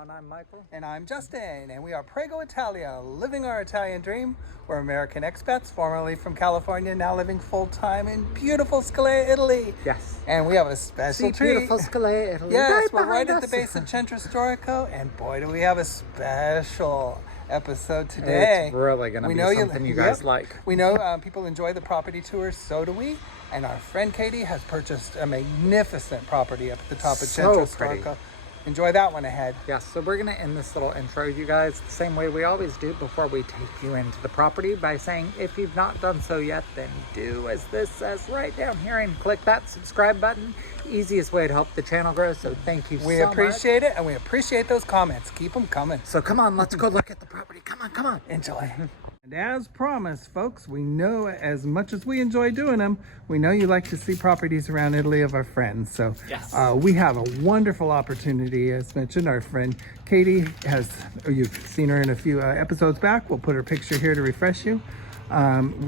everyone. I'm Michael. And I'm Justin, and we are Prego Italia, living our Italian dream. We're American expats, formerly from California, now living full-time in beautiful Scalea, Italy. Yes. And we have a special treat. Beautiful Scalea, Italy. Yes, we're right at the base of Centro Storico, and boy, do we have a special episode today. It's really going to be something you guys like. We know people enjoy the property tours, so do we. And our friend Katie has purchased a magnificent property up at the top of Centro Storico. Enjoy that one ahead. Yes, so we're going to end this little intro, you guys, the same way we always do before we take you into the property by saying, if you've not done so yet, then do as this says right down here and click that subscribe button. Easiest way to help the channel grow, so thank you so much. We appreciate it, and we appreciate those comments. Keep them coming. So come on, let's go look at the property. Come on, come on. Enjoy. And as promised, folks, we know as much as we enjoy doing them, we know you like to see properties around Italy of our friends. So yes. We have a wonderful opportunity. As mentioned, our friend Katie has, you've seen her in a few episodes back. We'll put her picture here to refresh you.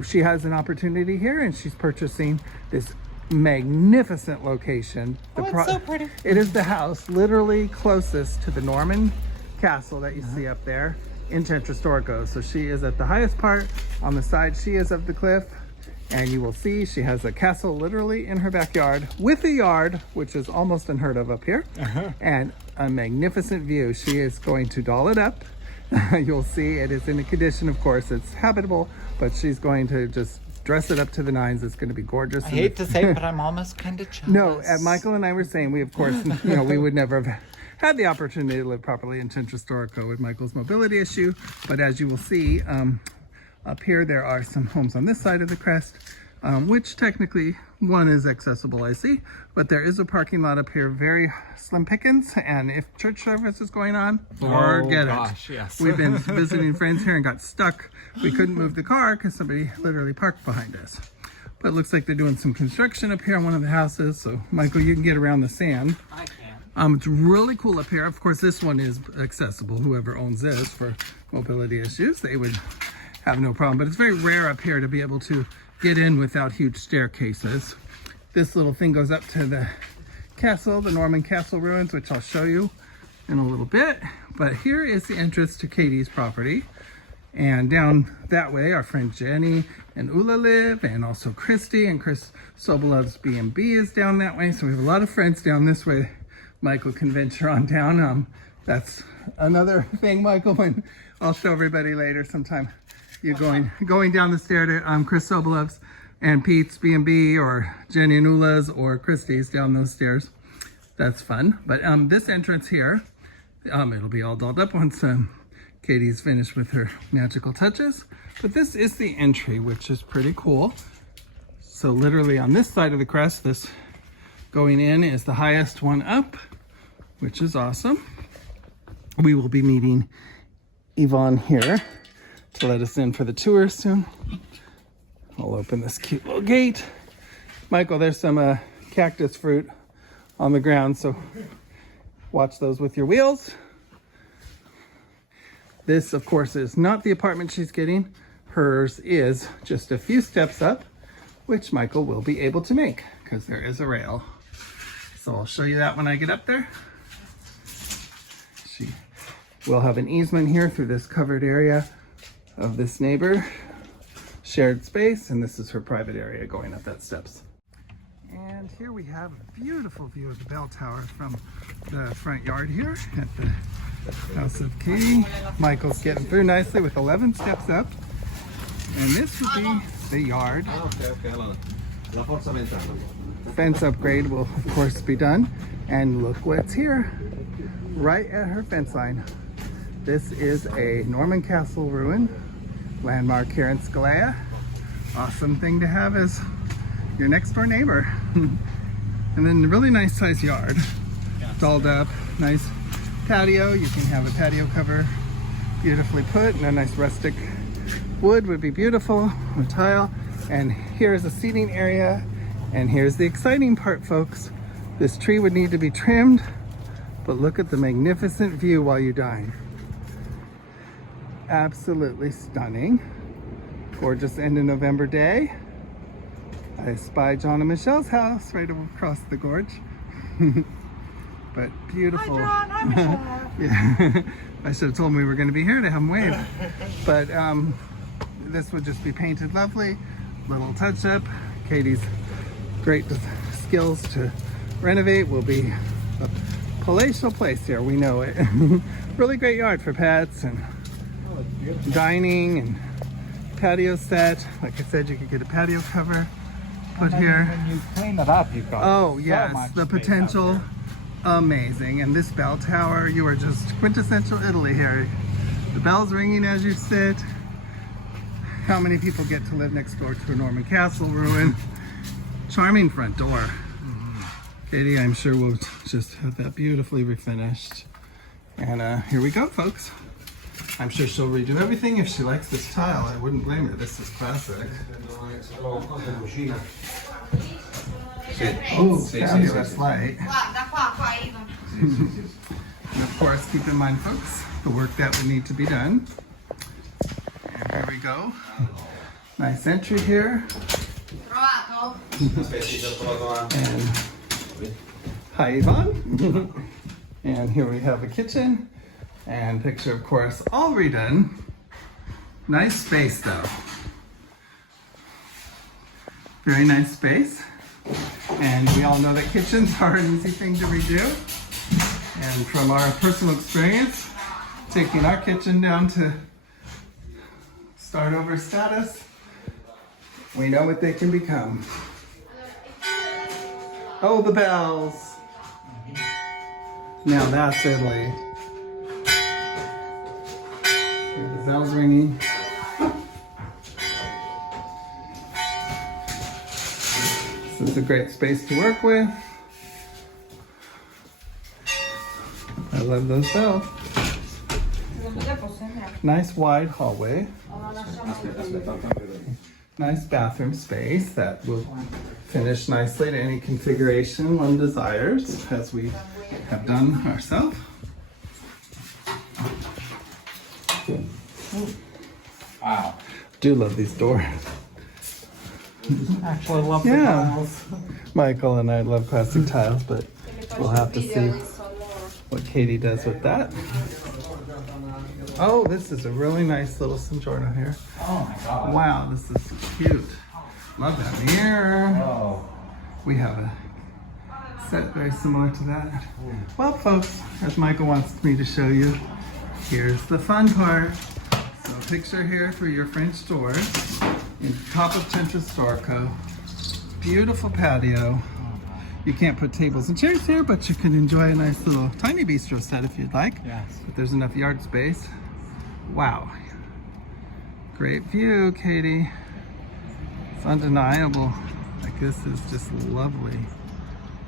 She has an opportunity here, and she's purchasing this magnificent location. It's so pretty. It is the house literally closest to the Norman castle that you see up there in Centro Storico. So she is at the highest part. On the side she is of the cliff, and you will see she has a castle literally in her backyard with a yard, which is almost unheard of up here, and a magnificent view. She is going to doll it up. You'll see it is in a condition, of course, it's habitable, but she's going to just dress it up to the nines. It's going to be gorgeous. I hate to say it, but I'm almost kind of jealous. No, Michael and I were saying, we of course, you know, we would never have had the opportunity to live properly in Centro Storico with Michael's mobility issue. But as you will see, up here there are some homes on this side of the crest, which technically one is accessible, I see, but there is a parking lot up here, very slim pickings, and if church service is going on, forget it. Yes. We've been visiting friends here and got stuck. We couldn't move the car because somebody literally parked behind us. But it looks like they're doing some construction up here on one of the houses, so Michael, you can get around the sand. I can. It's really cool up here. Of course, this one is accessible. Whoever owns this for mobility issues, they would have no problem. But it's very rare up here to be able to get in without huge staircases. This little thing goes up to the castle, the Norman Castle ruins, which I'll show you in a little bit. But here is the entrance to Katie's property. And down that way, our friend Jenny and Ula live, and also Christy, and Chris Sobolov's B&B is down that way. So we have a lot of friends down this way. Michael can venture on down. That's another thing, Michael, when I'll show everybody later sometime. You're going down the stair to Chris Sobolov's and Pete's B&B, or Jenny and Ula's, or Christy's down those stairs. That's fun. But this entrance here, it'll be all dolled up once Katie's finished with her magical touches. But this is the entry, which is pretty cool. So literally on this side of the crest, this going in is the highest one up, which is awesome. We will be meeting Yvonne here to let us in for the tour soon. I'll open this cute little gate. Michael, there's some cactus fruit on the ground, so watch those with your wheels. This, of course, is not the apartment she's getting. Hers is just a few steps up, which Michael will be able to make because there is a rail. So I'll show you that when I get up there. She will have an easement here through this covered area of this neighbor, shared space, and this is her private area going up that steps. And here we have a beautiful view of the bell tower from the front yard here at the house of Katie. Michael's getting through nicely with 11 steps up. And this would be the yard. Fence upgrade will of course be done. And look what's here, right at her fence line. This is a Norman Castle ruin, landmark here in Scalea. Awesome thing to have as your next door neighbor. And then a really nice sized yard, dolled up, nice patio. You can have a patio cover beautifully put, and a nice rustic wood would be beautiful with tile. And here's a seating area, and here's the exciting part, folks. This tree would need to be trimmed, but look at the magnificent view while you dine. Absolutely stunning. Gorgeous end of November day. I spy John and Michelle's house right across the gorge. but beautiful. Hi, John. Hi, Michelle. Yeah. I should have told him we were going to be here to have him wave. But this would just be painted lovely. Little touch up. Katie's great skills to renovate will be a palatial place here. We know it. Really great yard for pets and dining and patio set. Like I said, you could get a patio cover put here. When you clean it up, you've got Oh so yes, much the space potential, out amazing. And this bell tower, you are just quintessential Italy here. The bell's ringing as you sit. How many people get to live next door to a Norman castle ruin? Charming front door. Katie, I'm sure we'll just have that beautifully refinished. And here we go, folks. I'm sure she'll redo everything if she likes this tile. I wouldn't blame her. This is classic. Oh, fabulous light. And of course, keep in mind, folks, the work that would need to be done. And here we go. Nice entry here. And hi, Yvonne. And here we have a kitchen and picture, of course, all redone. Nice space, though. Very nice space. And we all know that kitchens are an easy thing to redo. And from our personal experience, taking our kitchen down to start over status, we know what they can become. Oh, the bells. Now that's Italy. The bells ringing. This is a great space to work with. I love those bells. Nice wide hallway. Nice bathroom space that will finish nicely to any configuration one desires, as we have done ourselves. Wow. Do love these doors. Actually love the Yeah. tiles. Michael and I love classic tiles, but we'll have to see what Katie does with that. Oh, this is a really nice little Soggiorno here. Oh my god. Wow, this is cute. Love that mirror. Oh. We have a set very similar to that. Well, folks, as Michael wants me to show you, here's the fun part. So a picture here for your French doors in top of Centro Storico. Beautiful patio. You can't put tables and chairs here, but you can enjoy a nice little tiny bistro set if you'd like. Yes. But there's enough yard space. Wow. Great view, Katie. It's undeniable. Like, this is just lovely.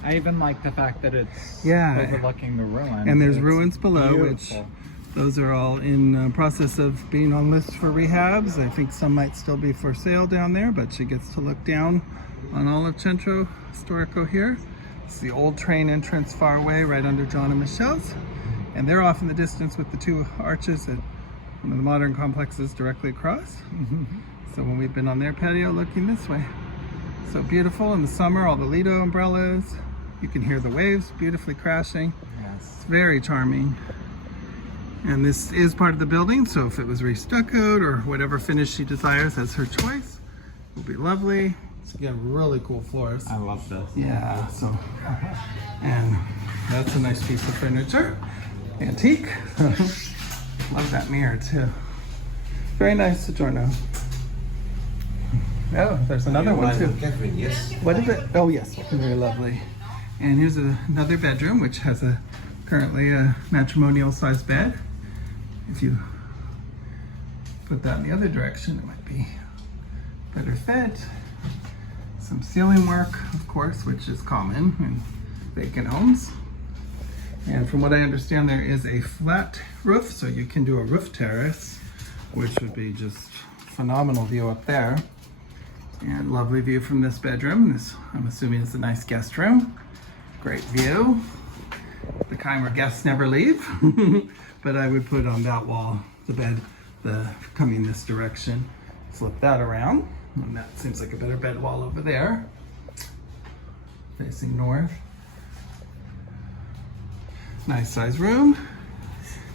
I even like the fact that it's overlooking the ruins. And there's It's ruins below, beautiful. which those are all in process of being on list for rehabs. I think some might still be for sale down there, but she gets to look down on all of Centro Storico here. It's the old train entrance far away, right under John and Michelle's. And they're off in the distance with the two arches at one of the modern complexes directly across. So when we've been on their patio looking this way. So beautiful in the summer, all the Lido umbrellas. You can hear the waves beautifully crashing. Yes. It's very charming. And this is part of the building, so if it was restuccoed or whatever finish she desires as her choice, it will be lovely. It's again really cool floors. I love this. Yeah, so, and that's a nice piece of furniture. Antique. Love that mirror too. Very nice Soggiorno. Oh, there's another one too. Catherine, yes. What is it? Oh yes, very lovely. And here's another bedroom, which has currently a matrimonial size bed. If you put that in the other direction, it might be better fit. Some ceiling work, of course, which is common in vacant homes. And from what I understand, there is a flat roof, so you can do a roof terrace, which would be just phenomenal view up there. And lovely view from this bedroom. This, I'm assuming, is a nice guest room. Great view. The kind where guests never leave. But I would put on that wall the bed, coming this direction. Flip that around. And that seems like a better bed wall over there. Facing north. Nice size room.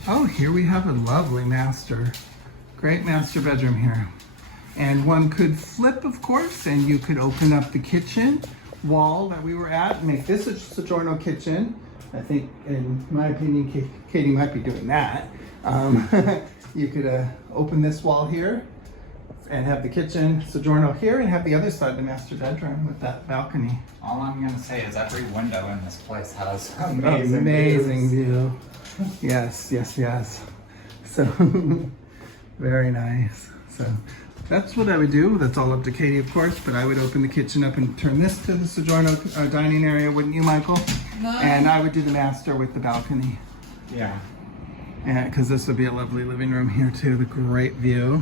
Oh, here we have a lovely great master bedroom here. And one could flip, of course, and you could open up the kitchen wall that we were at, make this a Soggiorno kitchen. I think, in my opinion, Katie might be doing that. You could open this wall here and have the kitchen Soggiorno here and have the other side, the master bedroom with that balcony. All I'm gonna say is every window in this place has amazing view. Yes, yes, yes. So, very nice. So, that's what I would do. That's all up to Katie, of course, but I would open the kitchen up and turn this to the Soggiorno dining area, wouldn't you, Michael? No. And I would do the master with the balcony. Yeah. And because this would be a lovely living room here too, the great view.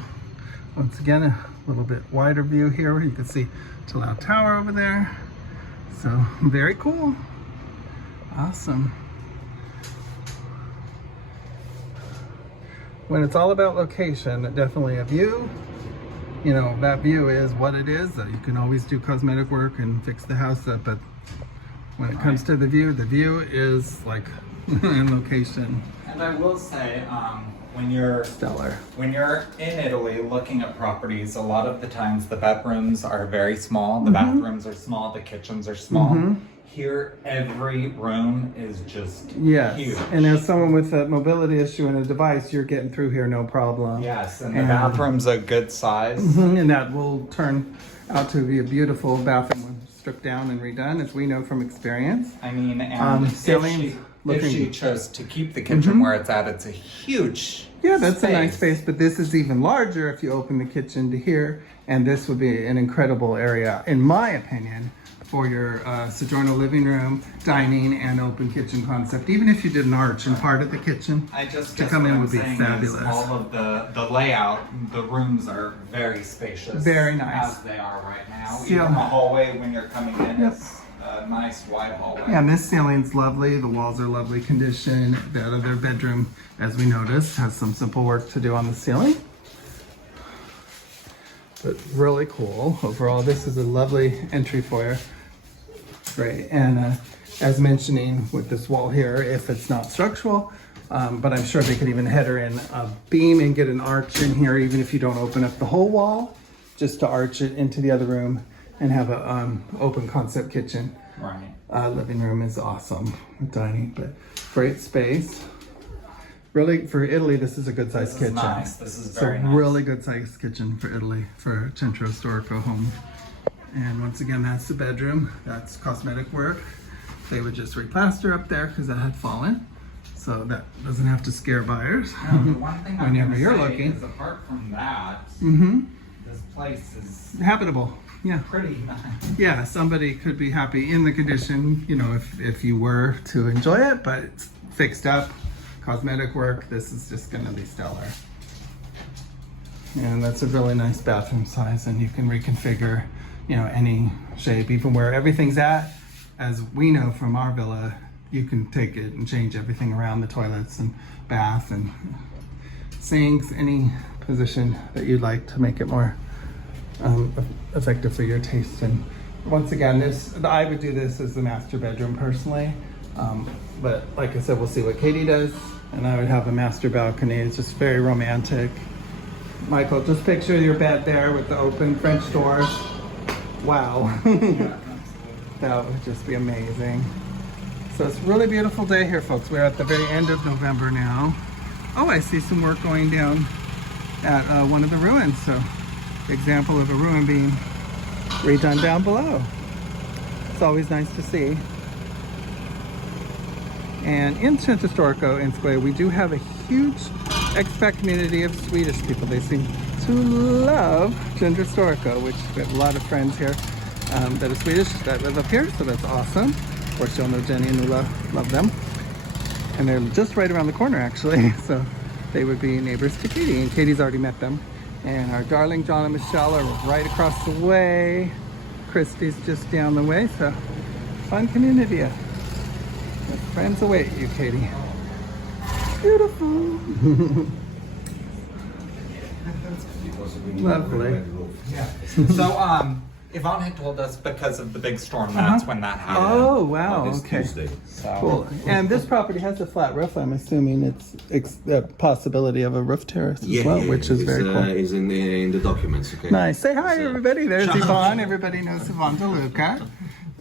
Once again, a little bit wider view here where you can see Calabria Tower over there. So very cool. Awesome. When it's all about location, definitely a view. You know, that view is what it is. You can always do cosmetic work and fix the house up, but when it comes to the view is like in location. And I will say, when you're Stellar. When you're in Italy looking at properties, a lot of the times the bedrooms are very small, the bathrooms are small, the kitchens are small. Here, every room is just huge. And as someone with a mobility issue and a device, you're getting through here no problem. Yes, and the bathroom's a good size. And that will turn out to be a beautiful bathroom when stripped down and redone, as we know from experience. I mean, and if she chose to keep the kitchen where it's at, it's a huge that's space. a nice space, but this is even larger if you open the kitchen to here, and this would be an incredible area, in my opinion, for your Soggiorno living room, dining, and open kitchen concept. Even if you did an arch in part of the kitchen, I just to come in would be fabulous. All of the layout, the rooms are very spacious. Very nice. As they are right now. Yeah. Even the hallway when you're coming in is a nice wide hallway. Yeah, and this ceiling's lovely. The walls are lovely condition. The other bedroom, as we noticed, has some simple work to do on the ceiling. But really cool. Overall, this is a lovely entry foyer. Great, and as mentioning with this wall here, if it's not structural, but I'm sure they could even header in a beam and get an arch in here, even if you don't open up the whole wall, just to arch it into the other room and have a open concept kitchen. Right. Living room is awesome, dining, but great space. Really, for Italy, this is a good sized kitchen. Nice. This is It's very a nice. really good sized kitchen for Italy, for Centro Storico home. And once again, that's the bedroom. That's cosmetic work. They would just replaster up there because that had fallen. So that doesn't have to scare buyers. Now, the one thing I'm Whenever gonna you're say looking. is apart from that, this place is Habitable, yeah. pretty nice. Yeah, somebody could be happy in the condition, you know, if you were to enjoy it, but it's fixed up, cosmetic work, this is just gonna be stellar. And that's a really nice bathroom size, and you can reconfigure, you know, any shape, even where everything's at. As we know from our villa, you can take it and change everything around, the toilets and bath and sinks, any position that you'd like to make it more effective for your taste. And once again, I would do this as the master bedroom personally, but like I said, we'll see what Katie does. And I would have a master balcony. It's just very romantic. Michael, just picture your bed there with the open French doors. Wow. That would just be amazing. So it's a really beautiful day here, folks. We're at the very end of November now. Oh, I see some work going down at one of the ruins. So, example of a ruin being redone down below. It's always nice to see. And in Centro Storico in Scalea, we do have a huge expat community of Swedish people. They seem to love Centro Storico, which we have a lot of friends here that are Swedish that live up here, so that's awesome. Of course, you'll know Jenny and Nula love them. And they're just right around the corner, actually. So they would be neighbors to Katie, and Katie's already met them. And our darling John and Michelle are right across the way. Christy's just down the way, so fun community. Your friends await you, Katie. Beautiful. Lovely. Yeah. So, Yvonne had told us because of the big storm, that's when that happened. Oh, wow. This Okay. Tuesday. So, Cool. And this property has a flat roof. I'm assuming it's a possibility of a roof terrace as well, which is very cool. It's in the documents. Okay. Nice. Say hi, everybody. There's Ciao. Yvonne. Everybody knows Yvonne DeLuca.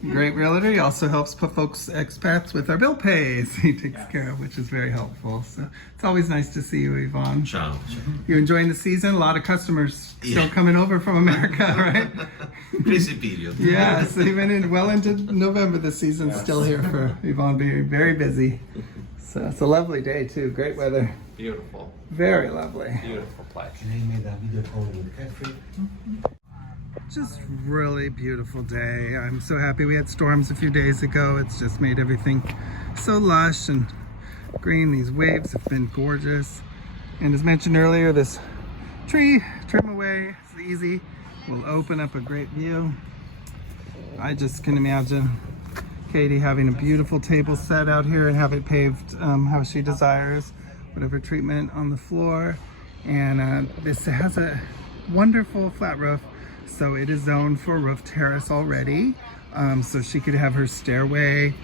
Great realtor. He also helps put folks, expats, with our bill pays. He takes care of, which is very helpful. So it's always nice to see you, Yvonne. Ciao. You enjoying the season? A lot of customers still coming over from America, right? Crazy period. Yes, even into November, the season's still here for Yvonne, being very busy. So it's a lovely day too. Great weather. beautiful, Very lovely. beautiful place. Just really beautiful day. I'm so happy we had storms a few days ago. It's just made everything so lush and green. These waves have been gorgeous. And as mentioned earlier, this tree trim away, it's easy. Will open up a great view. I just can imagine Katie having a beautiful table set out here and have it paved how she desires, whatever treatment on the floor. And this has a wonderful flat roof, so it is zoned for roof terrace already. So she could have her stairway,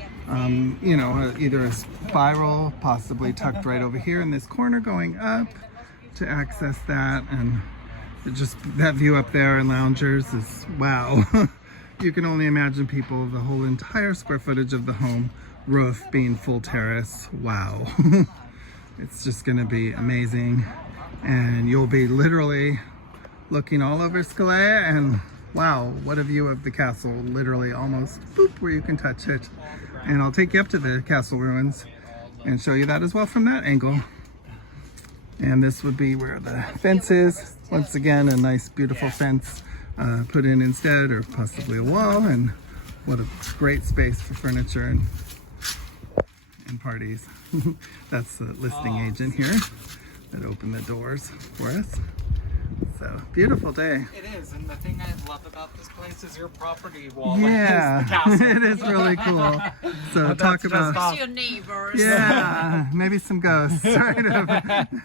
you know, either a spiral, possibly tucked right over here in this corner going up to access that. And just that view up there and loungers is wow. You can only imagine people, the whole entire square footage of the home roof being full terrace. Wow. It's just gonna be amazing. And you'll be literally looking all over Scalea, and wow, what a view of the castle, literally almost boop where you can touch it. And I'll take you up to the castle ruins and show you that as well from that angle. And this would be where the fence is. Once again, a nice beautiful fence put in instead, or possibly a wall. And what a great space for furniture and parties. That's the listing agent here that opened the doors for us. So, beautiful day. It is, and the thing I love about this place is your property wall. Yeah, Is the castle. it is really cool. So But talk that's about, just off. Your neighbors. yeah, maybe some ghosts, right?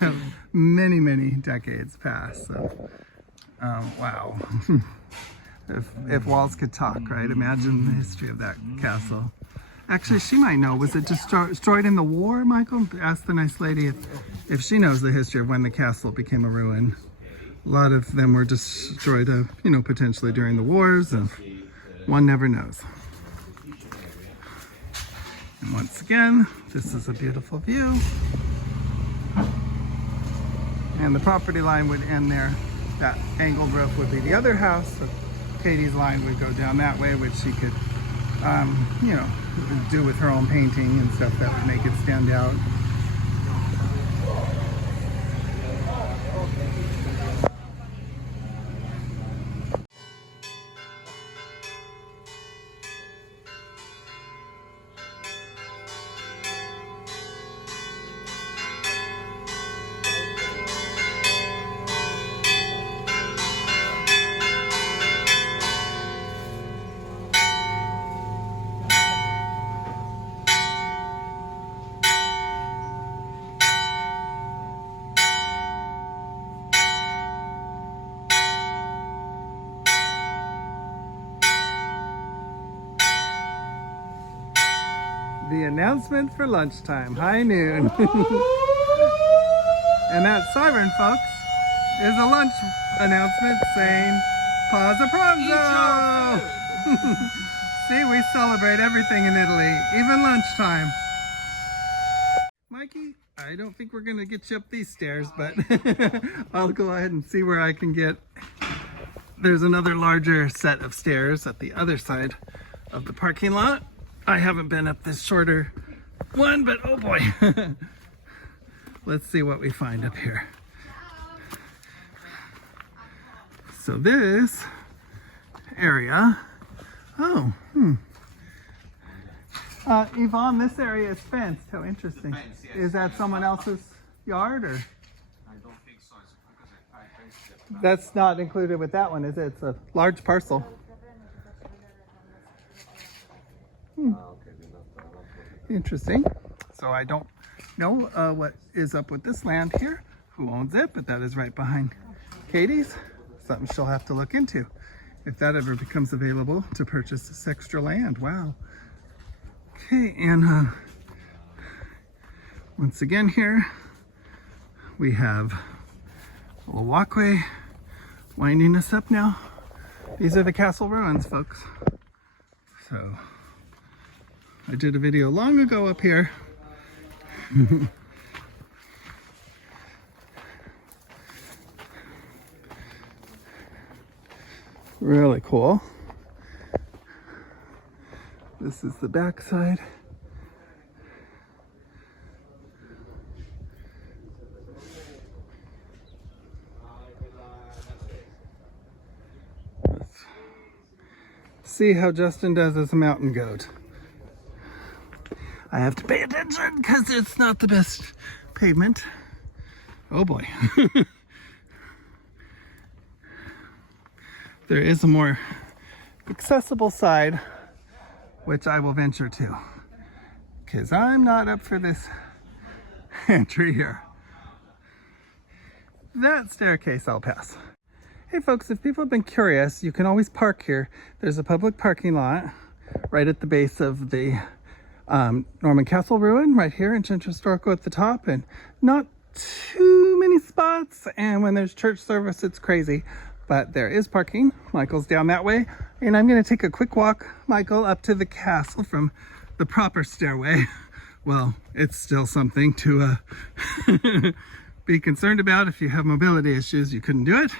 Of many, many decades past. So, wow. If walls could talk, right? Imagine the history of that castle. Actually, she might know. Was it destroyed in the war, Michael? Ask the nice lady if she knows the history of when the castle became a ruin. A lot of them were destroyed, you know, potentially during the wars, and one never knows. And once again, this is a beautiful view. And the property line would end there. That angled roof would be the other house. So Katie's line would go down that way, which she could, you know, do with her own painting and stuff that would make it stand out. The announcement for lunchtime, high noon. And that siren, folks, is a lunch announcement saying, Pause a pranzo! See, we celebrate everything in Italy, even lunchtime. Mikey, I don't think we're gonna get you up these stairs, but I'll go ahead and see where I can get. There's another larger set of stairs at the other side of the parking lot. I haven't been up this shorter one, but oh boy. Let's see what we find up here. So this area, Yvonne, this area is fenced. How interesting. Fenced, yes. Is that someone else's yard, or? I don't think so. It's because I faced it. That's not included with that one, is it? It's a large parcel. Interesting. So I don't know what is up with this land here, who owns it, but that is right behind Katie's. Something she'll have to look into. if that ever becomes available, to purchase this extra land. Wow. Okay, and once again here, we have a little walkway winding us up now. These are the castle ruins, folks. So, I did a video long ago up here. Really cool. This is the back side. Let's see how Justin does as a mountain goat. I have to pay attention because it's not the best pavement. Oh boy. There is a more accessible side, which I will venture to, because I'm not up for this entry here. That staircase I'll pass. Hey folks, if people have been curious, you can always park here. There's a public parking lot right at the base of the Norman Castle ruin, right here in Centro Storico at the top, and not too many spots, and when there's church service it's crazy. But there is parking. Michael's down that way. And I'm going to take a quick walk, Michael, up to the castle from the proper stairway. Well, it's still something to be concerned about. If you have mobility issues, you couldn't do it.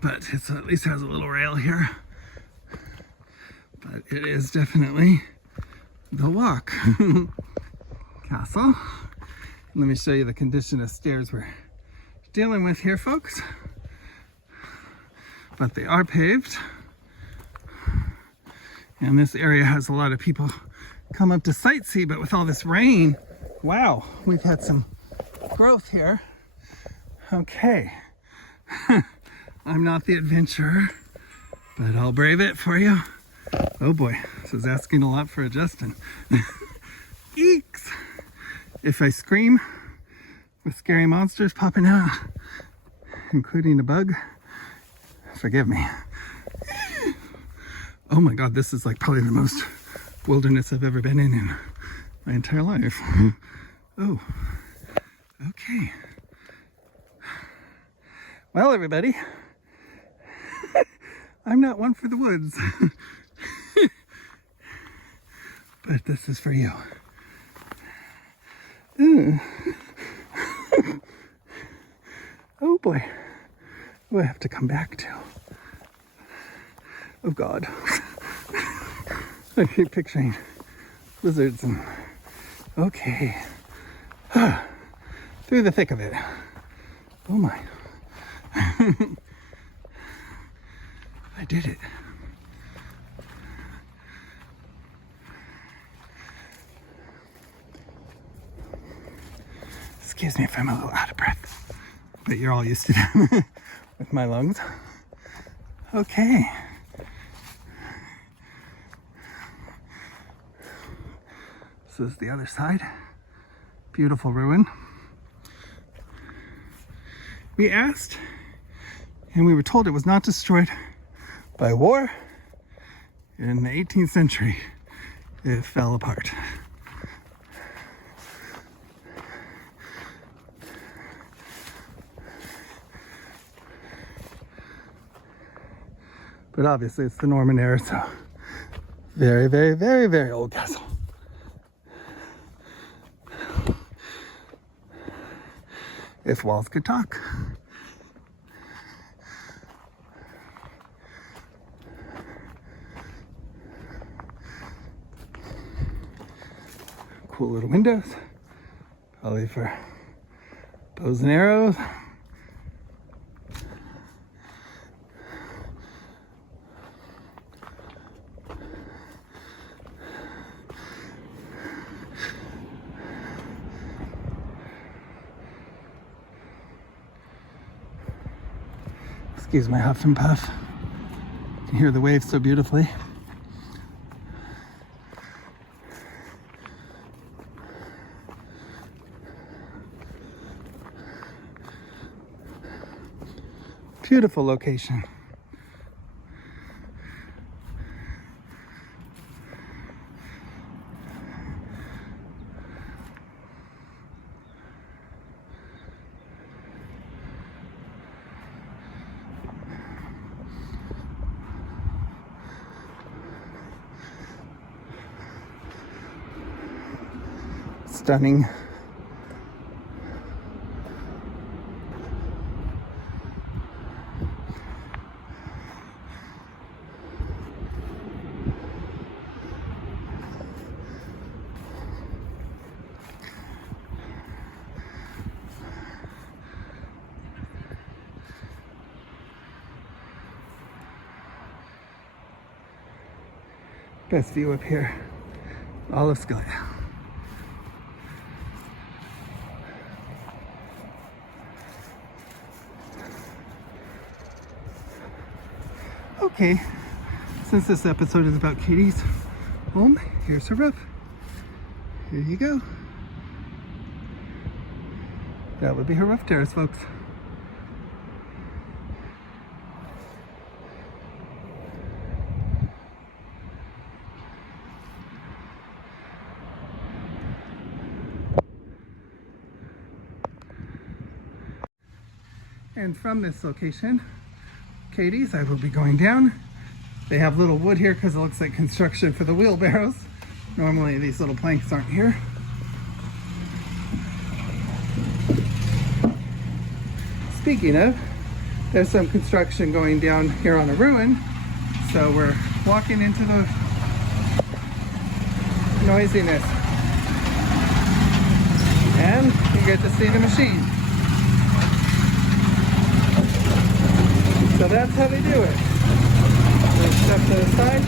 But it at least has a little rail here. But it is definitely the walk. Castle. Let me show you the condition of stairs we're dealing with here, folks. But they are paved, and this area has a lot of people come up to sightsee, but with all this rain, wow, we've had some growth here. Okay. I'm not the adventurer, but I'll brave it for you. Oh boy, this is asking a lot for a Justin. Eeks! If I scream with scary monsters popping out, including a bug, forgive me. Oh my God, this is like probably the most wilderness I've ever been in my entire life. Oh, okay. Well, everybody, I'm not one for the woods, but this is for you. Oh boy. I have to come back to. Oh God. I keep picturing lizards and okay. Through the thick of it. Oh my. I did it. Excuse me if I'm a little out of breath, but you're all used to that. With my lungs. Okay. This is the other side. Beautiful ruin. We asked, and we were told it was not destroyed by war. In the 18th century, it fell apart. But obviously it's the Norman era, so very, very, very, very old castle. If walls could talk. Cool little windows, probably for bows and arrows. Excuse my huff and puff. You can hear the waves so beautifully. Beautiful location. stunning. Best view up here, all of Scalea. Okay, since this episode is about Katie's home, here's her roof. Here you go. That would be her roof terrace, folks. And from this location, Katie's, I will be going down. They have little wood here because it looks like construction for the wheelbarrows. Normally these little planks aren't here. Speaking of, there's some construction going down here on a ruin. So we're walking into the noisiness. And you get to see the machine. So that's how they do it. Let's step to the side.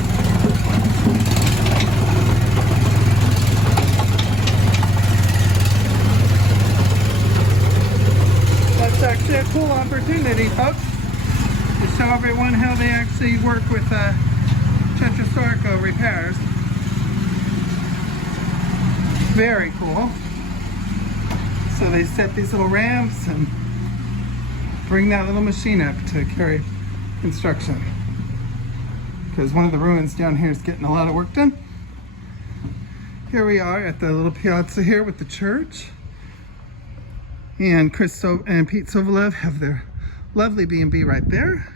That's actually a cool opportunity, folks, to show everyone how they actually work with Centro Storico repairs. Very cool. So they set these little ramps and bring that little machine up to carry construction. Because one of the ruins down here is getting a lot of work done. Here we are at the little piazza here with the church. And Chris and Pete Sobolev have their lovely B&B right there.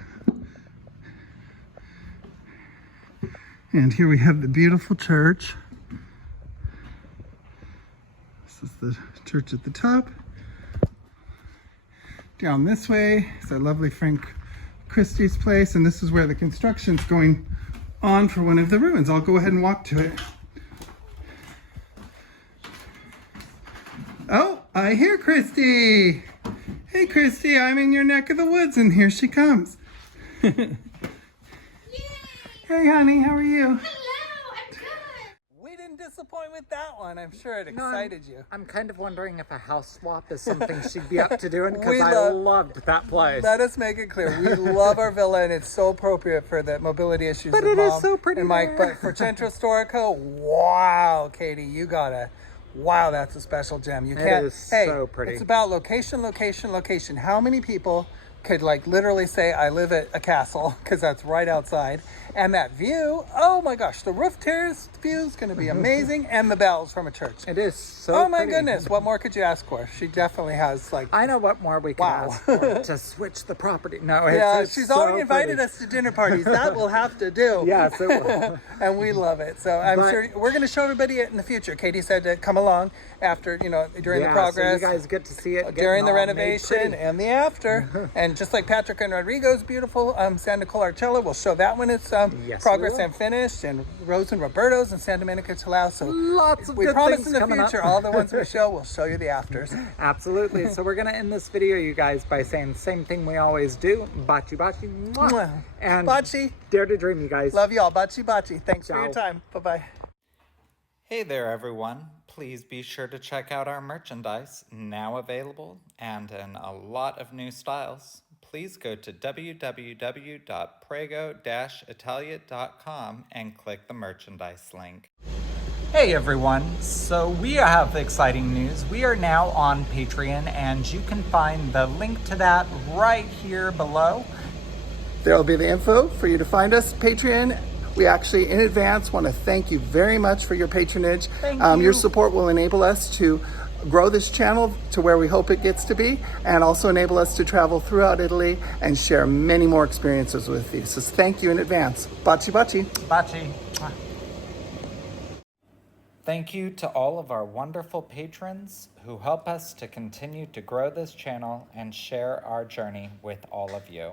And here we have the beautiful church. This is the church at the top. Down this way is our lovely Frank Christie's place, and this is where the construction's going on for one of the ruins. I'll go ahead and walk to it. Oh, I hear Christy. Hey Christy, I'm in your neck of the woods, and here she comes. Hey honey, how are you? Disappoint with that one. I'm sure it excited you. I'm kind of wondering if a house swap is something she'd be up to doing, because I loved that place. Let us make it clear. We love our villa, and it's so appropriate for the mobility issues of Mom is so pretty and Mike. But for Centro Storico, wow, Katie, you gotta. Wow, that's a special gem. You can't. It is so pretty. It's about location, location, location. How many people could like literally say, I live at a castle, because that's right outside. And that view, oh my gosh, the roof terrace view is going to be amazing. And the bells from a church. It is so Oh my pretty. goodness, what more could you ask for? She definitely has like... I know what more we could ask for to switch the property. No, it's she's so already invited pretty. us to dinner parties. That will have to do. Yes, it will. And we love it. So I'm sure we're going to show everybody it in the future. Katie said to come along after, during the progress. So you guys get to see it during the renovation and the after. And just like Patrick and Rodrigo's beautiful San Nicola Arcella, we'll show that when it's progress and finished, and Rose and Roberto's and Santa Monica Chilau. So lots of we good promise things in the coming future, up. all the ones we show, we'll show you the afters. Absolutely. So we're going to end this video, you guys, by saying the same thing we always do. Bachi, bachi, mwah. And Bachi. Dare to dream, you guys. Love you all. Bachi, bachi. Thanks for your Ciao. time. Bye-bye. Hey there, everyone. Please be sure to check out our merchandise, now available and in a lot of new styles. Please go to www.prego-italia.com and click the merchandise link. Hey everyone, so we have exciting news. We are now on Patreon, and you can find the link to that right here below. There will be the info for you to find us. Patreon. We actually, in advance, want to thank you very much for your patronage. Thank you. Your support will enable us to grow this channel to where we hope it gets to be, and also enable us to travel throughout Italy and share many more experiences with you. So thank you in advance. Baci baci. Bachi. Thank you to all of our wonderful patrons who help us to continue to grow this channel and share our journey with all of you.